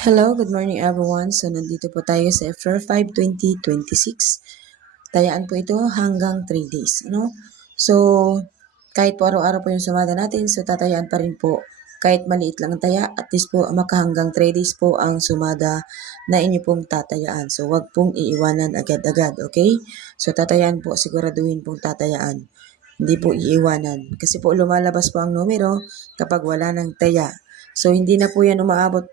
Hello, good morning everyone. So nandito po tayo sa FR 5 2026. Tayaan po ito hanggang 3 days. So kahit po araw-araw po yung sumada natin, so tatayaan pa rin po kahit maliit lang ang taya, at least po makahanggang 3 days po ang sumada na inyo pong tatayaan. So wag pong iiwanan agad-agad, okay? So tatayaan po, siguraduhin pong tatayaan. Hindi po iiwanan. Kasi po lumalabas po ang numero kapag wala ng taya. So hindi na po yan umaabot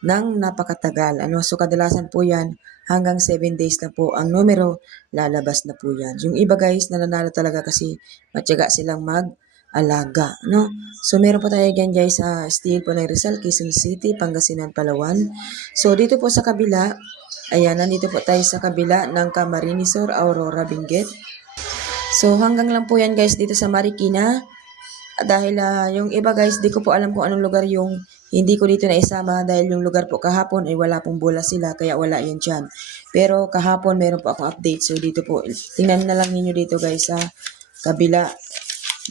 ng napakatagal. So kadalasan po yan, hanggang 7 days na po ang numero, lalabas na po yan. Yung iba guys, nananalo talaga kasi matyaga silang mag-alaga. So meron po tayo dyan guys sa Steel po ng Rizal, Quezon City, Pangasinan, Palawan. So dito po sa kabila, ayan, nandito po tayo sa kabila ng Camarines Sur, Aurora, Benguet. So hanggang lang po yan guys dito sa Marikina. Dahil yung iba guys, di ko po alam kung anong lugar yung hindi ko dito naisama dahil yung lugar po kahapon ay wala pong bola sila kaya wala yan dyan. Pero kahapon meron po akong update. So dito po, tingnan na lang ninyo dito guys sa kabila.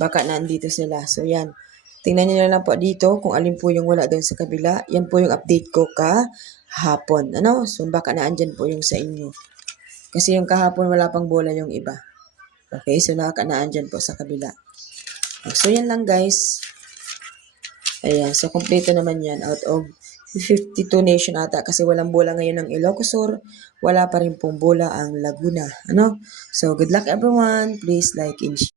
Baka nandito sila. So yan. Tingnan nyo na lang po dito kung alin po yung wala doon sa kabila. Yan po yung update ko kahapon. So baka naandyan po yung sa inyo. Kasi yung kahapon wala pang bola yung iba. Okay, so naandyan po sa kabila. So, yan lang guys. Ayan, so kompleto naman yan out of 52 nation ata kasi walang bola ngayon ng Ilocos Sur. Wala pa rin pong bola ang Laguna. So, good luck everyone. Please like and share.